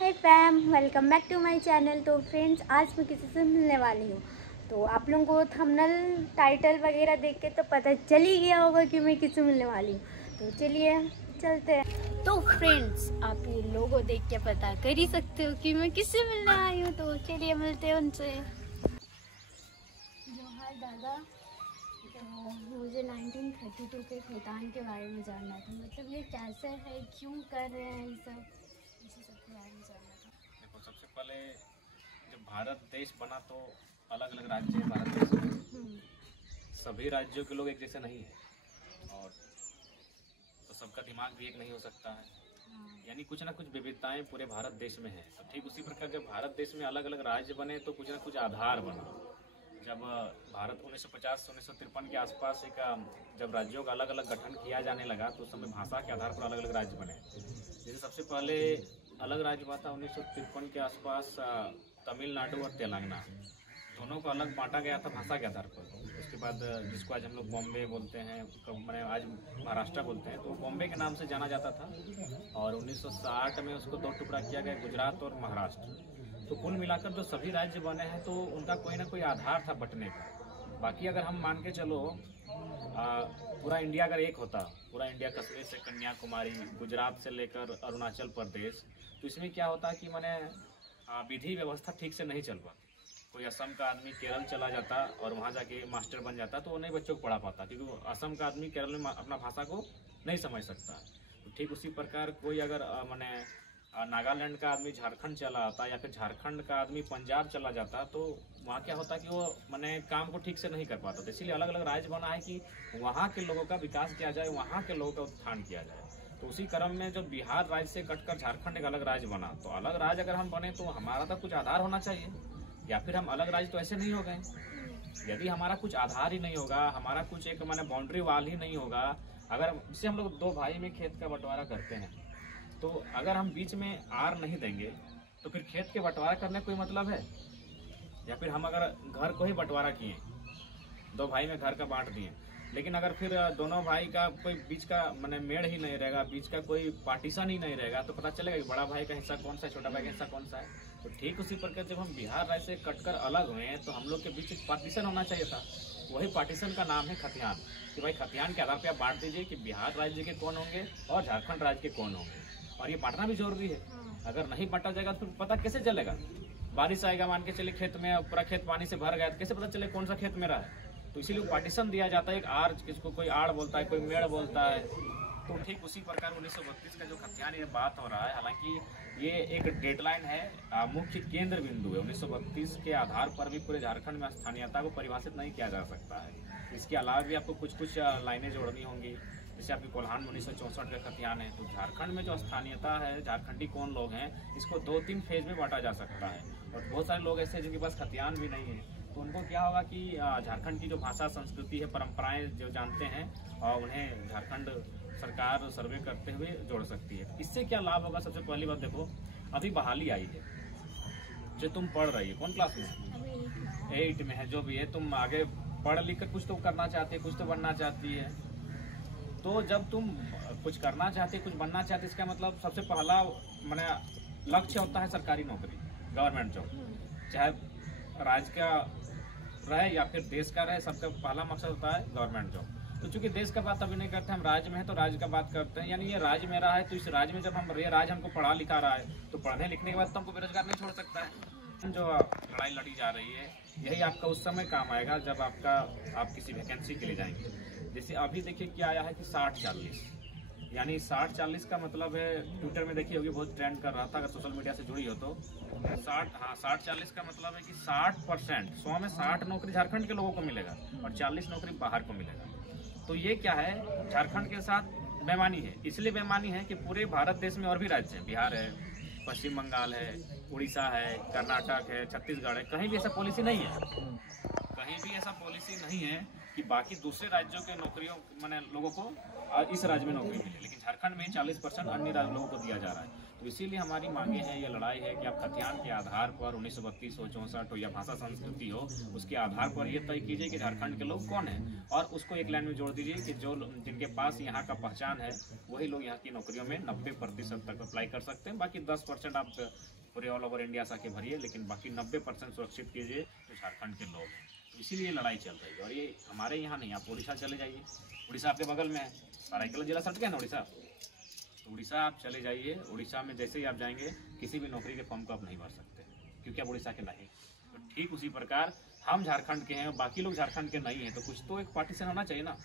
Hey fam, welcome back to my channel. तो friends, आज मैं किसी से मिलने वाली हूँ। तो आप लोगों को थंबनेल टाइटल वगैरह देख के तो पता चल ही गया होगा कि मैं किससे मिलने वाली हूँ। तो चलिए चलते हैं। तो फ्रेंड्स, आप ये लोगो देख के पता कर ही सकते हो कि मैं किससे मिलने आई हूँ। तो चलिए मिलते हैं उनसे। जोहार दादा। तो मुझे 1932 के खेतान के बारे में जानना था, मतलब ये कैसे है, क्यों कर रहे हैं, ये सब इसी सब के बारे में जानना था। देखो, सबसे पहले जब भारत देश बना तो अलग अलग राज्य हैं भारत देश में। सभी राज्यों के लोग एक जैसे नहीं है और तो सबका दिमाग भी एक नहीं हो सकता है। यानी कुछ ना कुछ विविधताएं पूरे भारत देश में है। तो ठीक उसी प्रकार जब भारत देश में अलग अलग राज्य बने तो कुछ ना कुछ आधार बना। जब भारत 1950 से 1953 के आसपास जब राज्यों का अलग अलग गठन किया जाने लगा तो उस समय भाषा के आधार पर अलग अलग राज्य बने। जैसे सबसे पहले अलग राज्य हुआ था 1953 के आसपास तमिलनाडु और तेलंगाना, दोनों को अलग बांटा गया था भाषा के आधार पर। उसके बाद जिसको आज हम लोग बॉम्बे बोलते हैं, मैंने आज महाराष्ट्र बोलते हैं, तो बॉम्बे के नाम से जाना जाता था। और 1960 में उसको दो टुकड़ा किया गया, गुजरात और महाराष्ट्र। तो कुल मिलाकर जो सभी राज्य बने हैं तो उनका कोई ना कोई आधार था बंटने का। बाकी अगर हम मान के चलो पूरा इंडिया अगर एक होता, पूरा इंडिया कश्मीर से कन्याकुमारी, गुजरात से लेकर अरुणाचल प्रदेश, तो इसमें क्या होता कि मैंने विधि व्यवस्था ठीक से नहीं चल पाती। कोई असम का आदमी केरल चला जाता और वहाँ जाके मास्टर बन जाता तो वो नए बच्चों को पढ़ा पाता, क्योंकि वो असम का आदमी केरल में अपना भाषा को नहीं समझ सकता। तो ठीक उसी प्रकार कोई अगर मैंने नागालैंड का आदमी झारखंड चला आता या फिर झारखंड का आदमी पंजाब चला जाता तो वहाँ क्या होता कि वो मैंने काम को ठीक से नहीं कर पाता। तो इसीलिए अलग अलग राज्य बना है कि वहाँ के लोगों का विकास किया जाए, वहाँ के लोगों का उत्थान किया जाए। तो उसी क्रम में जब बिहार राज्य से कटकर झारखंड एक अलग राज्य बना, तो अलग राज्य अगर हम बने तो हमारा तो कुछ आधार होना चाहिए, या फिर हम अलग राज्य तो ऐसे नहीं हो गए। यदि हमारा कुछ आधार ही नहीं होगा, हमारा कुछ एक मैंने बाउंड्री वाल ही नहीं होगा, अगर जैसे हम लोग दो भाई में खेत का बंटवारा करते हैं तो अगर हम बीच में आर नहीं देंगे तो फिर खेत के बंटवारा करने कोई मतलब है। या फिर हम अगर घर को ही बंटवारा किए, दो भाई में घर का बांट दिए, लेकिन अगर फिर दोनों भाई का कोई बीच का मैंने मेड़ ही नहीं रहेगा, बीच का कोई पार्टीशन ही नहीं रहेगा, तो पता चलेगा कि बड़ा भाई का हिस्सा कौन सा है, छोटा भाई का हिस्सा कौन सा है। तो ठीक उसी प्रकार जब हम बिहार राज्य से कटकर अलग हुए तो हम लोग के बीच एक पार्टीशन होना चाहिए था। वही पार्टीशन का नाम है खतियान, कि भाई खतियान के आधार पर आप बांट दीजिए कि बिहार राज्य के कौन होंगे और झारखंड राज्य के कौन होंगे। और ये बांटना भी जरूरी है। अगर नहीं बांटा जाएगा तो पता कैसे चलेगा? बारिश आएगा, मान के चले खेत में पूरा खेत पानी से भर गया तो कैसे पता चले कौन सा खेत मेरा है? तो इसीलिए पार्टीशन दिया जाता है, एक आर, किसको कोई आड़ बोलता है, कोई मेड़ बोलता है। तो ठीक उसी प्रकार 1932 का जो खतियान ये बात हो रहा है, हालांकि ये एक डेडलाइन है, मुख्य केंद्र बिंदु है। 1932 के आधार पर भी पूरे झारखंड में स्थानीयता को परिभाषित नहीं किया जा सकता है। इसके अलावा भी आपको कुछ कुछ लाइनें जोड़नी होंगी। जैसे आपकी कोल्हान में 1964 का खतियान है, तो झारखंड में जो स्थानीयता है, झारखंडी कौन लोग हैं, इसको 2-3 फेज में बांटा जा सकता है। और बहुत सारे लोग ऐसे हैं जिनके पास खतियान भी नहीं है, तो उनको क्या होगा कि झारखंड की जो भाषा, संस्कृति है, परंपराएं जो जानते हैं और उन्हें झारखंड सरकार सर्वे करते हुए जोड़ सकती है। इससे क्या लाभ होगा? सबसे पहली बात देखो, अभी बहाली आई है, जो तुम पढ़ रही है, कौन क्लास में? 8 में है, जो भी है, तुम आगे पढ़ लिख कर कुछ तो करना चाहती है, कुछ तो बनना चाहती है। तो जब तुम कुछ करना चाहते, कुछ बनना चाहते, इसका मतलब सबसे पहला मैंने लक्ष्य होता है सरकारी नौकरी, गवर्नमेंट जॉब, चाहे राज्य का रहे या फिर देश का रहे, सबका पहला मकसद होता है गवर्नमेंट जॉब। तो चूंकि देश का बात अभी नहीं करते, हम राज्य में है तो राज्य का बात करते हैं। यानी ये राज्य मेरा है, तो इस राज्य में जब ये राज्य हमको पढ़ा लिखा रहा है तो पढ़ने लिखने के बाद तो हमको बेरोजगार नहीं छोड़ सकता है। जो लड़ाई लड़ी जा रही है, यही आपका उस समय काम आएगा जब आप किसी वैकेंसी के लिए जाएंगे। जैसे अभी देखिए क्या आया है कि 60-40, यानी 60-40 का मतलब है, ट्विटर में देखिए होगी, बहुत ट्रेंड कर रहा था, अगर सोशल मीडिया से जुड़ी हो तो 60-40 का मतलब है कि 60%, 100 में 60 नौकरी झारखंड के लोगों को मिलेगा और 40 नौकरी बाहर को मिलेगा। तो ये क्या है, झारखंड के साथ बेईमानी है। इसलिए बेईमानी है कि पूरे भारत देश में और भी राज्य हैं, बिहार है, पश्चिम बंगाल है, उड़ीसा है, कर्नाटक है, छत्तीसगढ़ है, कहीं भी ऐसा पॉलिसी नहीं है, कहीं भी ऐसा पॉलिसी नहीं है कि बाकी दूसरे राज्यों के नौकरियों मैंने लोगों को इस राज्य में नौकरी मिले, लेकिन झारखंड में 40% अन्य लोगों को दिया जा रहा है। तो इसीलिए हमारी मांगे हैं, ये लड़ाई है कि आप खतियान के आधार पर 1932 हो, 64 हो या भाषा संस्कृति हो, उसके आधार पर ये तय कीजिए कि झारखंड के लोग कौन हैं, और उसको एक लाइन में जोड़ दीजिए कि जो जिनके पास यहाँ का पहचान है वही लोग यहाँ की नौकरियों में 90% तक अप्लाई कर सकते हैं। बाकी 10% आप पूरे ऑल ओवर इंडिया से आके भरिए, लेकिन बाकी 90% सुरक्षित कीजिए जो झारखंड के लोग हैं। तो इसीलिए लड़ाई चल रही है। और ये हमारे यहाँ नहीं, आप उड़ीसा चले जाइए, उड़ीसा आपके बगल में है, सरायकेला जिला सट गया ना उड़ीसा, तो उड़ीसा आप चले जाइए। उड़ीसा में जैसे ही आप जाएंगे किसी भी नौकरी के फॉर्म को आप नहीं भर सकते क्योंकि आप उड़ीसा के नहीं। तो ठीक उसी प्रकार हम झारखंड के हैं और बाकी लोग झारखंड के नहीं हैं, तो कुछ तो एक पार्टीशन होना चाहिए ना,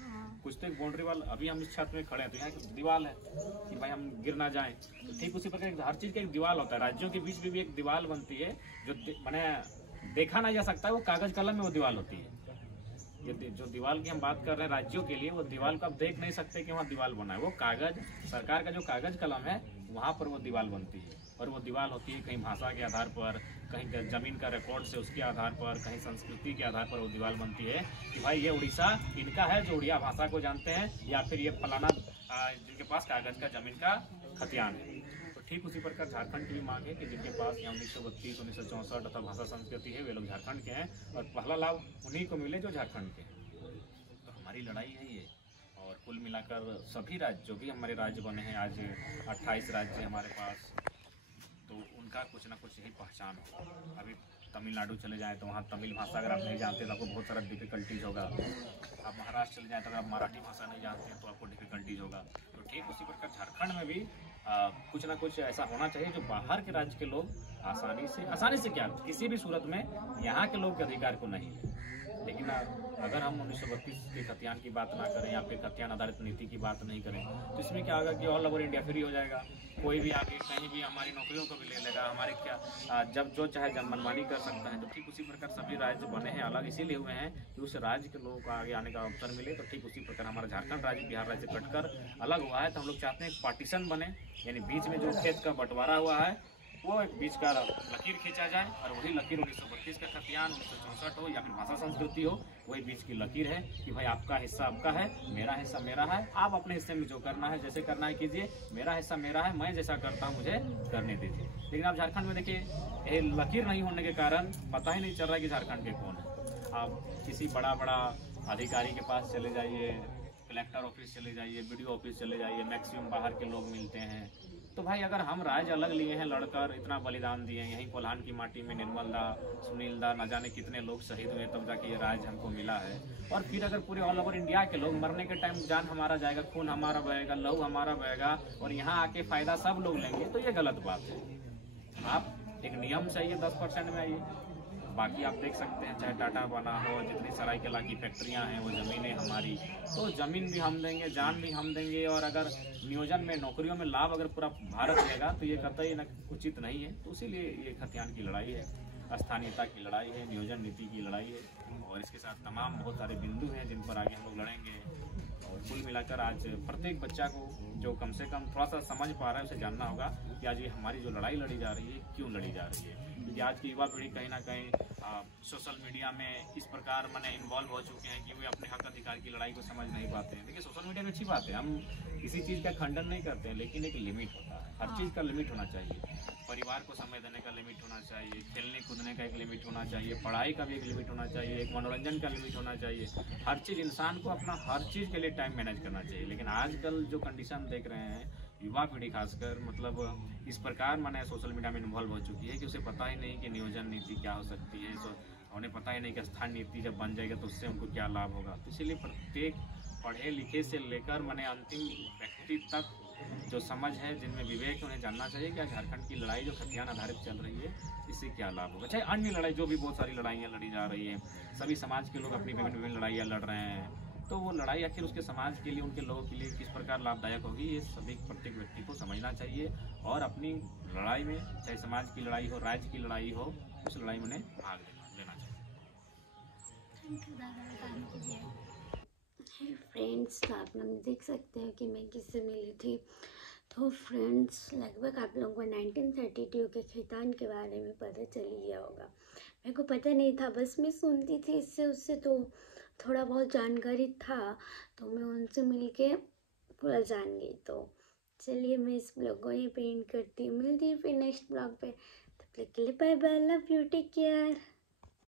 कुछ तो एक बाउंड्री वाल। अभी हम इस छत में खड़े हैं तो यहाँ एक दीवार है कि भाई हम गिर ना जाएं, तो ठीक उसी प्रकार हर चीज़ का एक दीवार होता है। राज्यों के बीच में भी एक दीवार बनती है जो मैंने देखा नहीं जा सकता है, वो कागज कलम में वो दीवार होती है। ये जो दीवार की हम बात कर रहे हैं राज्यों के लिए, वो दीवार को आप देख नहीं सकते कि वहाँ दीवार बना है, वो कागज सरकार का जो कागज कलम है वहाँ पर वो दीवार बनती है। और वो दीवार होती है कहीं भाषा के आधार पर, कहीं जमीन का रिकॉर्ड से उसके आधार पर, कहीं संस्कृति के आधार पर वो दीवार बनती है कि भाई ये उड़ीसा इनका है जो उड़िया भाषा को जानते हैं, या फिर ये फलाना जिनके पास कागज का जमीन का खतियान है। तो ठीक उसी प्रकार झारखंड की भी मांग है कि जिनके पास यहाँ 1932, 1964 अथवा भाषा संस्कृति है वे लोग झारखंड के हैं और पहला लाभ उन्हीं को मिले जो झारखंड के हैं। तो हमारी लड़ाई है ये। और कुल मिलाकर सभी राज्य जो भी हमारे राज्य बने हैं, आज 28 राज्य हमारे पास, तो उनका कुछ ना कुछ यही पहचान हो। अभी तमिलनाडु चले जाएँ तो वहाँ तमिल भाषा अगर आप नहीं जानते तो आपको बहुत सारा डिफिकल्टीज होगा। आप महाराष्ट्र चले जाएँ तो अगर आप मराठी भाषा नहीं जानते हैं तो आपको डिफिकल्टीज होगा। तो ठीक उसी प्रकार झारखंड में भी कुछ ना कुछ ऐसा होना चाहिए जो बाहर के राज्य के लोग आसानी से क्या किसी भी सूरत में यहाँ के लोग के अधिकार को नहीं। लेकिन अगर हम 1932 के खतियान की बात ना करें या फिर खतियान आधारित नीति की बात नहीं करें तो इसमें क्या होगा कि ऑल ओवर इंडिया फ्री हो जाएगा। कोई भी आगे कहीं भी हमारी नौकरियों को भी ले लेगा, हमारे क्या जब जो चाहे जब मनमानी कर सकता है। तो ठीक उसी प्रकार सभी राज्य बने हैं अलग इसीलिए हुए हैं कि उस राज्य के लोगों को आगे आने का अवसर मिले। तो ठीक उसी प्रकार हमारा झारखंड राज्य बिहार राज्य कटकर अलग हुआ है, तो हम लोग चाहते हैं एक पार्टीशन बने, यानी बीच में जो खेत का बंटवारा हुआ है वो एक बीच का लकीर खींचा जाए और वही लकीर 1932 का खतियान, 1964 हो या फिर भाषा संस्कृति हो, वही बीच की लकीर है कि भाई आपका हिस्सा आपका है, मेरा हिस्सा मेरा है। आप अपने हिस्से में जो करना है जैसे करना है कीजिए, मेरा हिस्सा मेरा है, मैं जैसा करता हूँ मुझे करने दीजिए। लेकिन आप झारखंड में देखिए ये लकीर नहीं होने के कारण पता ही नहीं चल रहा है कि झारखंड के कौन है। आप किसी बड़ा अधिकारी के पास चले जाइए, कलेक्टर ऑफिस चले जाइए, BDO ऑफिस चले जाइए, मैक्सिमम बाहर के लोग मिलते हैं। तो भाई अगर हम राज्य अलग लिए हैं लड़कर, इतना बलिदान दिए, यहीं कोल्हान की माटी में निर्मल दा, सुनील दा, न जाने कितने लोग शहीद हुए तब जाके ये राज्य हमको मिला है। और फिर अगर पूरे ऑल ओवर इंडिया के लोग मरने के टाइम जान हमारा जाएगा, खून हमारा बहेगा, लहू हमारा बहेगा और यहाँ आके फायदा सब लोग लेंगे, तो ये गलत बात है। आप एक नियम चाहिए 10% में आइए। बाकी आप देख सकते हैं चाहे टाटा बना हो, जितनी सरायकेला की फैक्ट्रियां हैं वो ज़मीनें हमारी, तो ज़मीन भी हम देंगे, जान भी हम देंगे। और अगर नियोजन में नौकरियों में लाभ अगर पूरा भारत लेगा तो ये कतई न उचित नहीं है। तो इसीलिए ये खतियान की लड़ाई है, स्थानीयता की लड़ाई है, नियोजन नीति की लड़ाई है। और इसके साथ तमाम बहुत सारे बिंदु हैं जिन पर आगे हम लोग लड़ेंगे। और कुल मिलाकर आज प्रत्येक बच्चा को जो कम से कम थोड़ा सा समझ पा रहा है उसे जानना होगा कि आज ये हमारी जो लड़ाई लड़ी जा रही है क्यों लड़ी जा रही है। क्योंकि आज की युवा पीढ़ी कहीं ना कहीं सोशल मीडिया में इस प्रकार मैंने इन्वॉल्व हो चुके हैं कि वे अपने हक अधिकार की लड़ाई को समझ नहीं पाते हैं। देखिए सोशल मीडिया में अच्छी बात है, हम किसी चीज़ का खंडन नहीं करते हैं, लेकिन एक लिमिट होता है, हर चीज़ का लिमिट होना चाहिए। परिवार को समय देने का लिमिट होना चाहिए, खेलने कूदने का एक लिमिट होना चाहिए, पढ़ाई का भी एक लिमिट होना चाहिए, एक मनोरंजन का लिमिट होना चाहिए। हर चीज़ इंसान को अपना हर चीज़ के लिए टाइम मैनेज करना चाहिए। लेकिन आजकल जो कंडीशन देख रहे हैं युवा पीढ़ी खासकर, मतलब इस प्रकार मैंने सोशल मीडिया में इन्वॉल्व हो चुकी है कि उसे पता ही नहीं कि नियोजन नीति क्या हो सकती है, तो उन्हें पता ही नहीं कि स्थान नीति जब बन जाएगा तो उससे उनको क्या लाभ होगा। तो इसलिए प्रत्येक पढ़े लिखे से लेकर मैंने अंतिम व्यक्ति तक जो समझ है, जिनमें विवेक है, उन्हें जानना चाहिए कि झारखंड की लड़ाई जो खतियान आधारित चल रही है इससे क्या लाभ होगा। चाहे अन्य लड़ाई जो भी बहुत सारी लड़ाइयाँ लड़ी जा रही है, सभी समाज के लोग अपनी विभिन्न लड़ाइयाँ लड़ रहे हैं, तो वो लड़ाई आखिर उसके समाज के लिए, उनके लोगों के लिए किस प्रकार लाभदायक होगी, ये सभी प्रत्येक व्यक्ति को समझना चाहिए। और अपनी लड़ाई में चाहे समाज की लड़ाई हो, राज्य की लड़ाई हो, उस लड़ाई में उन्हें भाग लेना चाहिए। फ्रेंड्स, तो आप लोग देख सकते हैं कि मैं किससे मिली थी। तो फ्रेंड्स, लगभग आप लोगों को 1932 के खतियान के बारे में पता चल गया होगा। मेरे को पता नहीं था, बस मैं सुनती थी इससे उससे, तो थोड़ा बहुत जानकारी था, तो मैं उनसे मिलके पूरा जान गई। तो चलिए मैं इस ब्लॉग को यहीं पे एंड करती हूँ, मिलती हूँ फिर नेक्स्ट ब्लॉग पे। तब तक के लिए bye bye, love you, take care.